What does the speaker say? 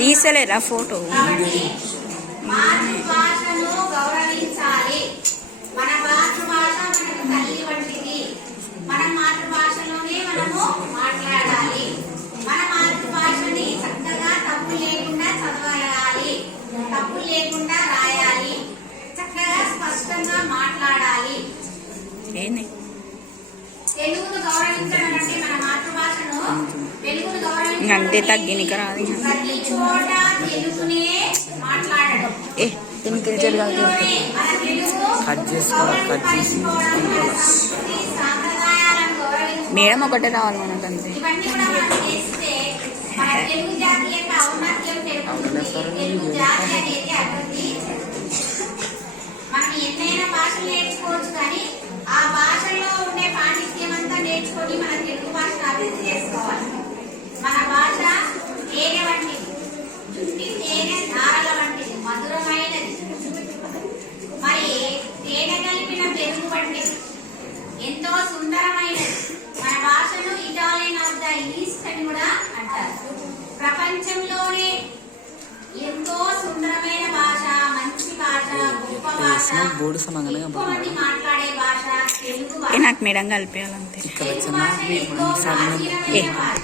తీసలేరా photo? మాతృభాషను గౌరవించాలి. మన మాతృభాష మనకు తల్లి వంటిది. మన మాతృభాషలోనే మనము మాట్లాడాలి. మన మాతృభాషని చక్కగా తప్పు లేకుండా చదవాలి, తప్పు లేకుండా రాయాలి, చక్కగా స్పష్టంగా మాట్లాడాలి. తెలుగును గౌరవించడం అంటే మన మాతృభాషను తెలుగును గౌరవించడం అంటే తగ్గినిక రాదు. ప్రతి చోట తెలుగునే మాట్లాడడం. మేడం ఒకటే రావాలి మనకు అంతే. ఇవన్నీ కూడా మనం చేస్తే మన తెలుగు జాతి యొక్క ఔన్నత్యం పెరుగుతుంది. తెలుగు జాతి అనేది అభివృద్ధి. మనం ఎన్నైనా భాషలు నేర్చుకోవచ్చు, కానీ ఆ భాషలో ఉండే పాండిత్యం అంతా నేర్చుకొని మన తెలుగు భాషను అభివృద్ధి చేసుకోవాలి. మన భాష తేనె వంటిది, చుట్టి తేనె ధారల వంటిది, మధురమైనది. మరి తేనె కలిపిన పెరుగు వంటిది, ఎంతో సుందరమైనది. మన భాషను ఇటాలియన్ ఆఫ్ ద ఈస్ట్ అని కూడా అంటారు. ప్రపంచంలోనే ఎంతో సుందరమైన భాష, మంచి భాష, గొప్ప భాష, ఎక్కువ మంది మాట్లాడే భాష తెలుగు భాష. నాకు మేడం కలిపేయాలంతే. తెలుగు భాష ఎంతో ప్రాచీనమైన భాష.